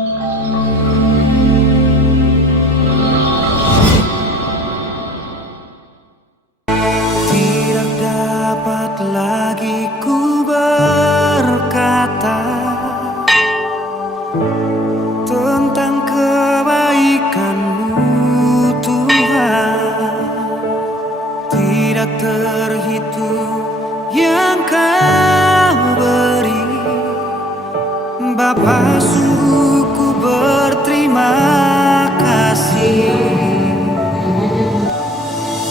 Tidak dapat lagi ku berkata tentang kebaikan-Mu Tuhan. Tidak terhitung yang Kau beri, Bapa, sungguh ku berterima kasih.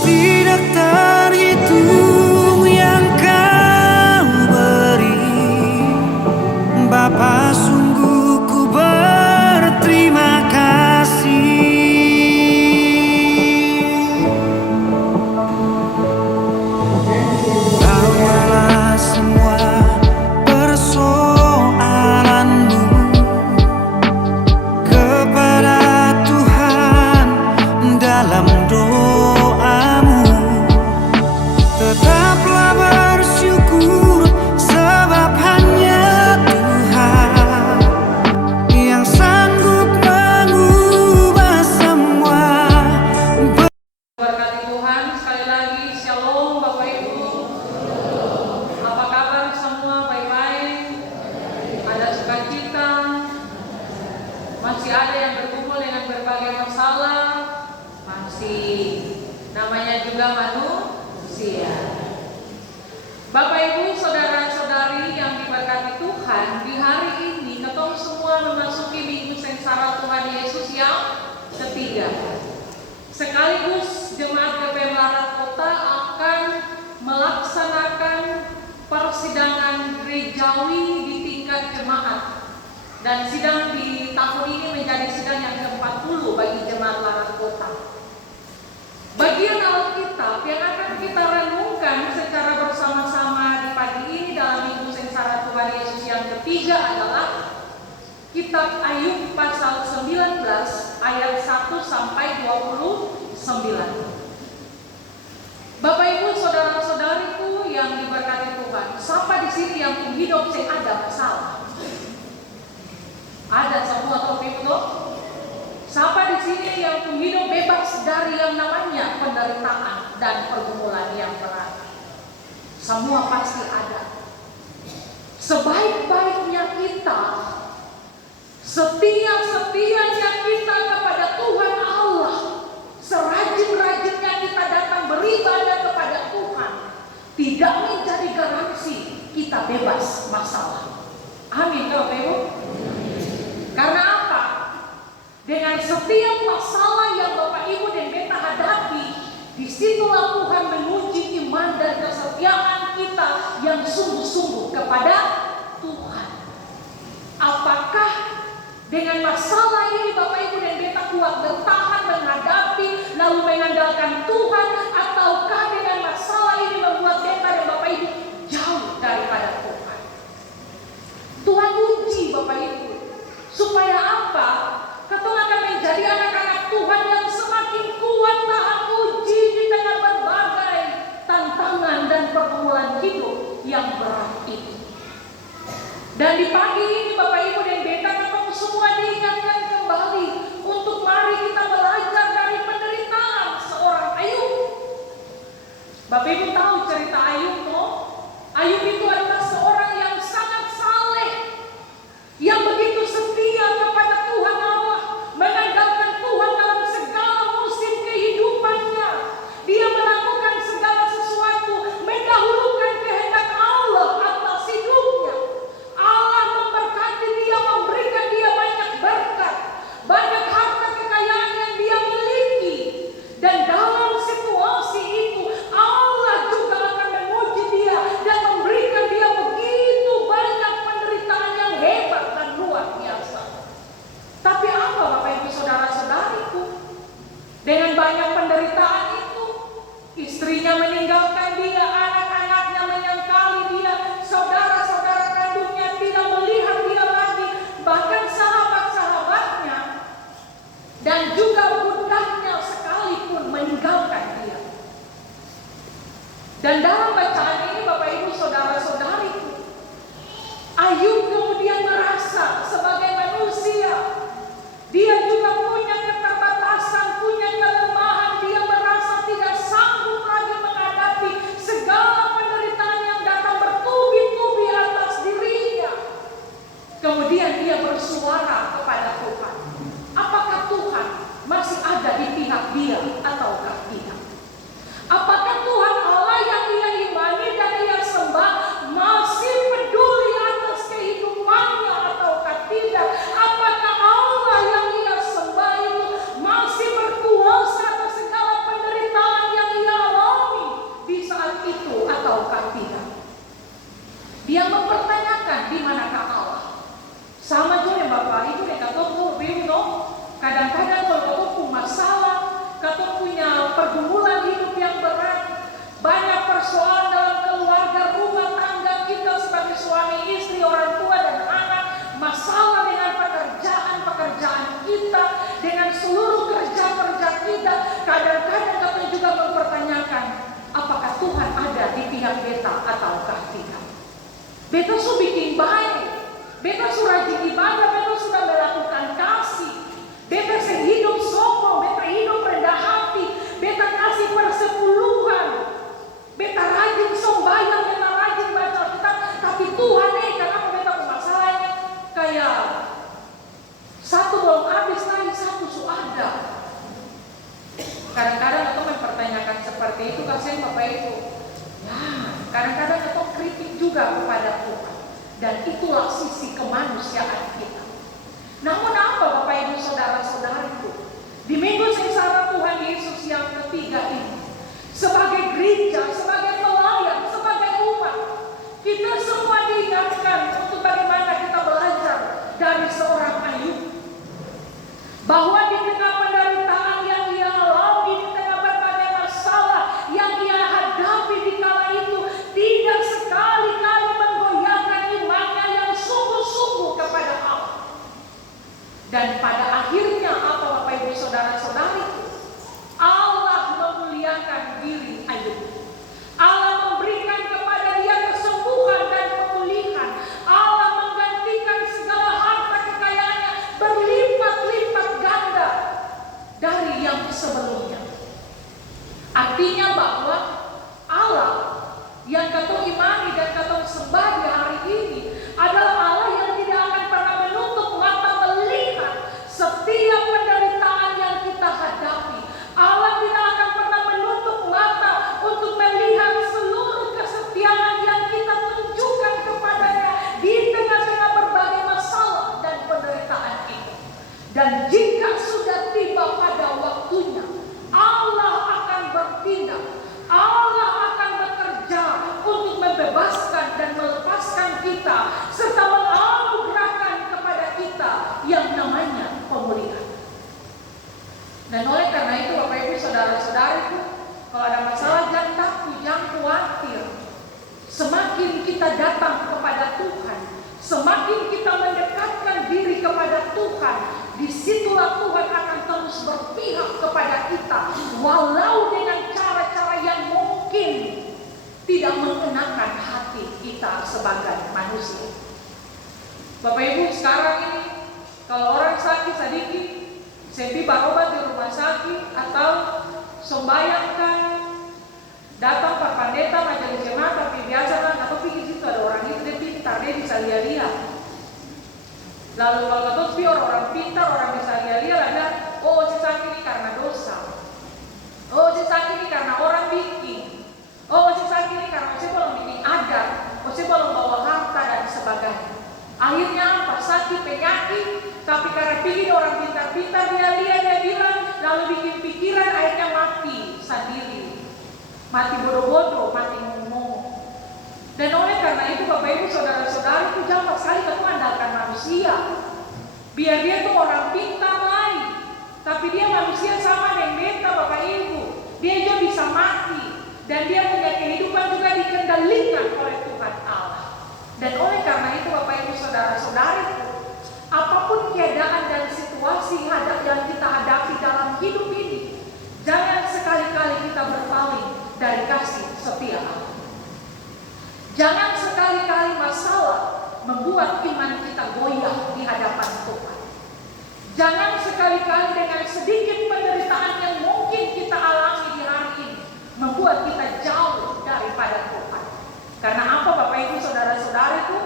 Tidak terhitung yang Kau beri, Bapa, sungguh ku berterima kasih. Bawalah semua persoalanmu kepada Tuhan dalam doamu. Tetaplah bersyukur sebab hanya Tuhan yang sanggup mengubah semua. Berkati Tuhan, sekali lagi shalom Bapak Ibu. Apa kabar semua? Baik-baik? Ada sukacita? Masih ada yang berkumpul dengan berbagai masalah? Masih. Namanya juga manusia. Bapak Ibu, saudara-saudari yang diberkati Tuhan, di hari ini kita semua memasuki minggu sengsara Tuhan Yesus yang ketiga. Sekaligus Jemaat GPM Larat Kota akan melaksanakan persidangan gerejawi di tingkat jemaat. Dan sidang di tahun ini menjadi sidang yang ke-40 bagi Jemaat Larat Kota. Bagian Alkitab yang akan kita renungkan secara bersama-sama di pagi ini dalam minggu sengsara Tuhan Yesus yang ketiga adalah Kitab Ayub pasal 19 ayat 1 sampai 29. Bapak Ibu, saudara-saudariku yang diberkati Tuhan, siapa di sini yang hidup sing ada masalah? Ada semua atau betul? Siapa di sini yang hidup bebas dari yang namanya penderitaan dan pergumulan yang berat? Semua pasti ada. Sebaik-baiknya kita, setia-setianya kita kepada Tuhan Allah, serajin-rajinnya kita datang beribadah kepada Tuhan, tidak menjadi garansi kita bebas masalah. Amin, Bapak Ibu. Karena apa? Dengan setiap masalah yang Bapak Ibu dan Beta hadapi, disitulah Tuhan menguji iman dan kesetiaan kita yang sungguh-sungguh kepada Tuhan. Apakah dengan masalah ini Bapak Ibu dan Beta kuat bertahan menghadapi lalu mengandalkan Tuhan, ataukah dengan masalah ini membuat Beta dan Bapak Ibu jauh daripada Tuhan? Tuhan uji Bapak Ibu supaya apa? Kita akan menjadi anak-anak Tuhan yang semakin kuat tahan uji di tengah berbagai tantangan dan pergumulan hidup yang berat itu. Dan di pagi ini Bapak Ibu dan Beta ketemu semua diingatkan kembali untuk mari kita belajar dari penderitaan seorang Ayub. Bapak Ibu tahu cerita Ayub, no? Ayub itu adalah seorang yang sangat saleh, yang begitu setia kepada Tuhan Allah, mengandalkan Tuhan dalam segala musim kehidupannya. Dia melakukan segala sesuatu, mendahulukan kehendak Allah atas hidupnya. Allah memberkati dia, memberikan dia banyak berkat, banyak harta kekayaan yang dia miliki. Dan dalam situasi itu Allah juga akan menguji dia dan memberikan dia begitu banyak penderitaan yang hebat dan luar biasa. Tapi apa Bapak Ibu saudara-saudariku? Dengan banyak penderitaan itu, istrinya meninggalkan dia, anak-anaknya menyangkali dia, saudara-saudara kandungnya tidak melihat dia lagi, bahkan sahabat-sahabatnya dan juga budaknya sekalipun meninggalkan dia. Dan dalam bacaan ini Bapak Ibu saudara-saudariku, Ayub kemudian merasa sebagai manusia kadang-kadang kita juga mempertanyakan, apakah Tuhan ada di pihak beta ataukah tidak. Beta su bikin baik, beta su rajin ibadah, beta sudah melakukan kasih, beta sehidup sombong, beta hidup rendah hati, beta kasih persepuluhan, beta rajin sembahyang, beta rajin baca Alkitab, tapi Tuhan kenapa beta masalahnya kayak satu belum habis lagi satu su ada. Kadang-kadang kita mempertanyakan seperti itu, kasihan Bapak Ibu. Ya, kadang-kadang kita kritik juga kepada Tuhan, dan itulah sisi kemanusiaan kita. Namun apa Bapak Ibu saudara-saudariku, di minggu sengsara Tuhan Yesus yang ketiga ini, sebagai gereja, sebagai pelayan, sebagai umat, kita semua diingatkan untuk bagaimana kita belajar dari seorang Ayub, bahwa di tengah penderitaan yang ia alami, di tengah berbagai masalah yang ia hadapi di kala itu, tidak sekali-kali menggoyahkan imannya yang sungguh-sungguh kepada Allah. Dan pada akhirnya apa Bapak Ibu saudara-saudari, Allah memuliakan diri Ayub. Allah memberikan kepada dia kesembuhan dan pemulihan. Allah menggantikan segala harta kekayaannya berlipat-lipat ganda dari yang sebelumnya. Artinya bahwa Allah yang kita imani dan kita sembah di hari ini adalah Allah yang tidak akan pernah menutup mata melihat setiap penderitaan yang kita hadapi. Allah tidak akan pernah menutup mata untuk melihat seluruh kesetiaan yang kita tunjukkan kepadanya di tengah-tengah berbagai masalah dan penderitaan itu. Dan jika sudah tiba pada waktunya, Allah akan bertindak. Allah akan bekerja untuk membebaskan dan melepaskan kita, serta menganugerahkan kepada kita yang namanya pemulihan. Dan oleh karena itu Bapak Ibu saudara-saudariku, kalau ada masalah jangan takut, jangan khawatir. Semakin kita datang kepada Tuhan, semakin kita mendekatkan diri kepada Tuhan, disitulah Tuhan akan terus berpihak kepada kita, walau dengan cara-cara yang mungkin tidak mengenakan hati kita sebagai manusia. Bapak Ibu, sekarang ini kalau orang sakit sedikit, sepi berobat di rumah sakit atau sembayangkan, datang Pak Pandeta majelis jemaat, tapi biasa kan atau pikir situ ada orang itu dia pintar, dia bisa lihat-lihat. Lalu kalau kata orang pintar, orang bisa lihat-lihat ada, oh si sakit ini karena dosa, oh si sakit ini karena orang bikin, oh si sakit ini karena saya belum bikin adat, oh saya belum bawa harta dan sebagainya. Akhirnya apa? Sakit penyakit, tapi karena bikin orang pintar-pintar dia lihat, dia bilang, lalu bikin pikiran, akhirnya mati sendiri, mati bodoh-bodoh, mati ngomong. Dan oleh karena itu Bapak Ibu saudara-saudara, itu jangan sekali kita mengandalkan manusia. Biar dia tuh orang pintar lain, tapi dia manusia sama dengan beta Bapak Ibu. Dia juga bisa mati, dan dia punya kehidupan juga dikendalikan oleh Tuhan Allah. Dan oleh karena itu Bapak Ibu saudara-saudariku, apapun keadaan dan situasi yang kita hadapi dalam hidup ini, jangan sekali-kali kita berpaling dari kasih setia Allah. Jangan sekali-kali masalah membuat iman kita goyah di hadapan Tuhan. Jangan sekali-kali dengan sedikit penderitaan yang mungkin kita alami di hari ini membuat kita jauh daripada Tuhan. Karena apa Bapak Ibu saudara-saudariku,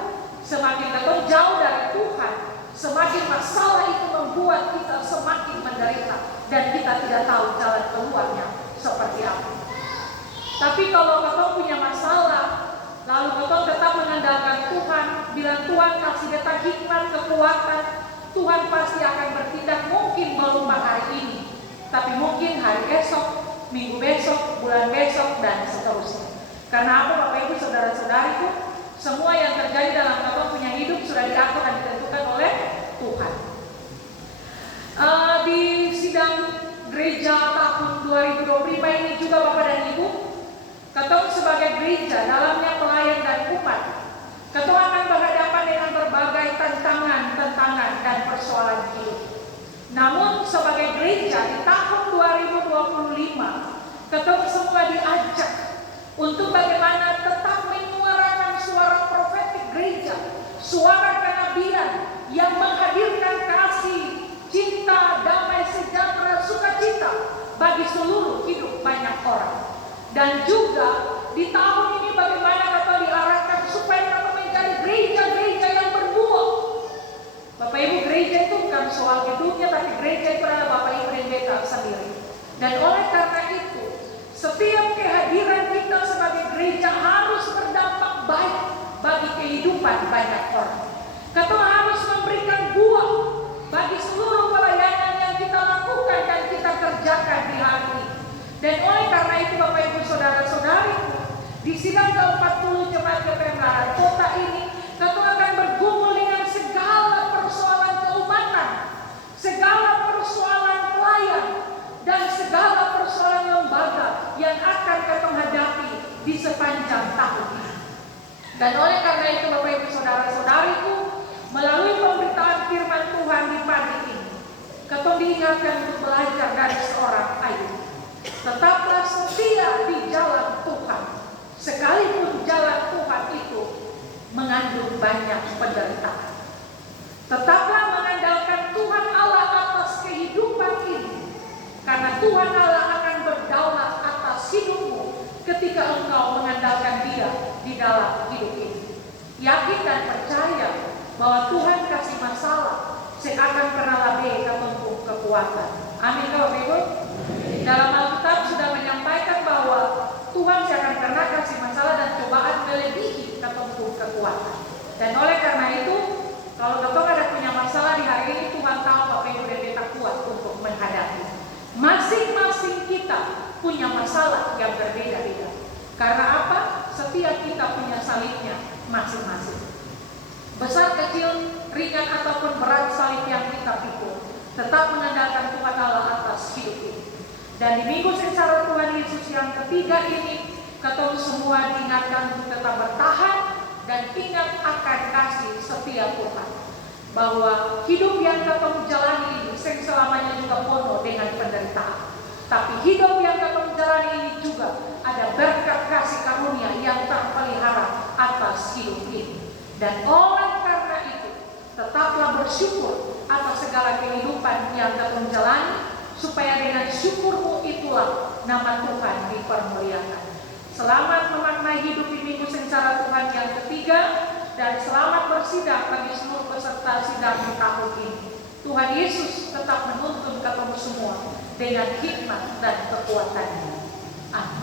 semakin kita jauh dari Tuhan, semakin masalah itu membuat kita semakin menderita dan kita tidak tahu jalan keluarnya seperti apa. Tapi kalau kita punya masalah, lalu kita tetap mengandalkan Tuhan, bilang Tuhan kasih kita hikmat, kekuatan, Tuhan pasti akan bertindak. Mungkin belum hari ini, tapi mungkin hari esok, minggu besok, bulan besok, dan seterusnya. Karena apa Bapak Ibu saudara-saudariku, semua yang terjadi dalam kita punya hidup sudah diatur dan ditentukan oleh Tuhan. Di sidang gereja tahun 2025 ini juga Bapak dan Ibu, Ketua sebagai gereja dalamnya pelayan dan umat, Ketua akan berhadapan dengan berbagai tantangan dan persoalan hidup. Namun sebagai gereja di tahun 2025, ketemu semua diajak untuk bagaimana tetap menyuarakan suara profetik gereja, suara kenabian yang menghadirkan kasih, cinta, damai, sejahtera, sukacita bagi seluruh hidup banyak orang. Dan juga di tahun ini bagaimana kata diarahkan supaya kata menjadi gereja-gereja yang berbuah. Bapak Ibu, gereja itu bukan soal gedungnya, tapi gereja itu adalah Bapak Ibu pendeta sendiri. Dan oleh karena itu, setiap kehadiran kita sebagai gereja harus berdampak baik bagi kehidupan banyak orang. Kita harus memberikan buah bagi seluruh pelayanan yang kita lakukan dan kita kerjakan di hari ini. Dan oleh karena itu Bapak Ibu Saudara-saudari, di sidang ke-40 Jemaat Kebenaran Kota ini, kita akan bergumul dengan segala persoalan keumatan, segala persoalan pelayan, dan segala persoalan lembaga yang akan kita hadapi di sepanjang tahun ini. Dan oleh karena itu Bapak Ibu Saudara-saudariku, melalui pemberitaan firman Tuhan di pagi ini, kita diingatkan untuk belajar dari seorang Ayub. Tetaplah setia di jalan Tuhan, sekalipun jalan Tuhan itu mengandung banyak penderitaan. Tetaplah mengandalkan Tuhan Allah atas kehidupan ini, karena Tuhan Allah akan berdaulat atas hidupmu ketika engkau mengandalkan Dia di dalam hidup ini. Yakin dan percaya bahwa Tuhan kasih masalah seakan pernah lebih ketumpuk kekuatan. Amin Bapak Ibu. Dalam Alkitab sudah menyampaikan bahwa Tuhan akan pernah kasih masalah dan cobaan melebihi ketumpuk kekuatan. Dan oleh karena itu, kalau kita ada punya masalah di hari ini, Tuhan tahu Bapak Ibu dan kita kuat untuk menghadapi. Masing-masing kita punya masalah yang berbeda-beda. Karena apa? Setiap kita punya salibnya masing-masing. Besar, kecil, ringan ataupun berat salib yang kita pikul, tetap mengandalkan Tuhan Allah atas hidup ini. Dan di minggu sengsara Tuhan Yesus yang ketiga ini, kita semua diingatkan untuk tetap bertahan dan ingat akan kasih setia Tuhan. Bahwa hidup yang kita jalani ini selamanya juga penuh dengan penderitaan. Tapi hidup yang kita jalani ini juga ada berkat kasih karunia yang terpelihara atas hidup ini. Dan oleh karena itu, tetaplah bersyukur atas segala kehidupan yang kita jalani, supaya dengan syukurmu itulah nama Tuhan dipermuliakan. Selamat memaknai hidup di minggu sengsara Tuhan yang ketiga, dan selamat bersidang bagi seluruh peserta sidang di tahun ini. Tuhan Yesus tetap menuntun ketemu semua dengan hikmat dan kekuatannya. Amin.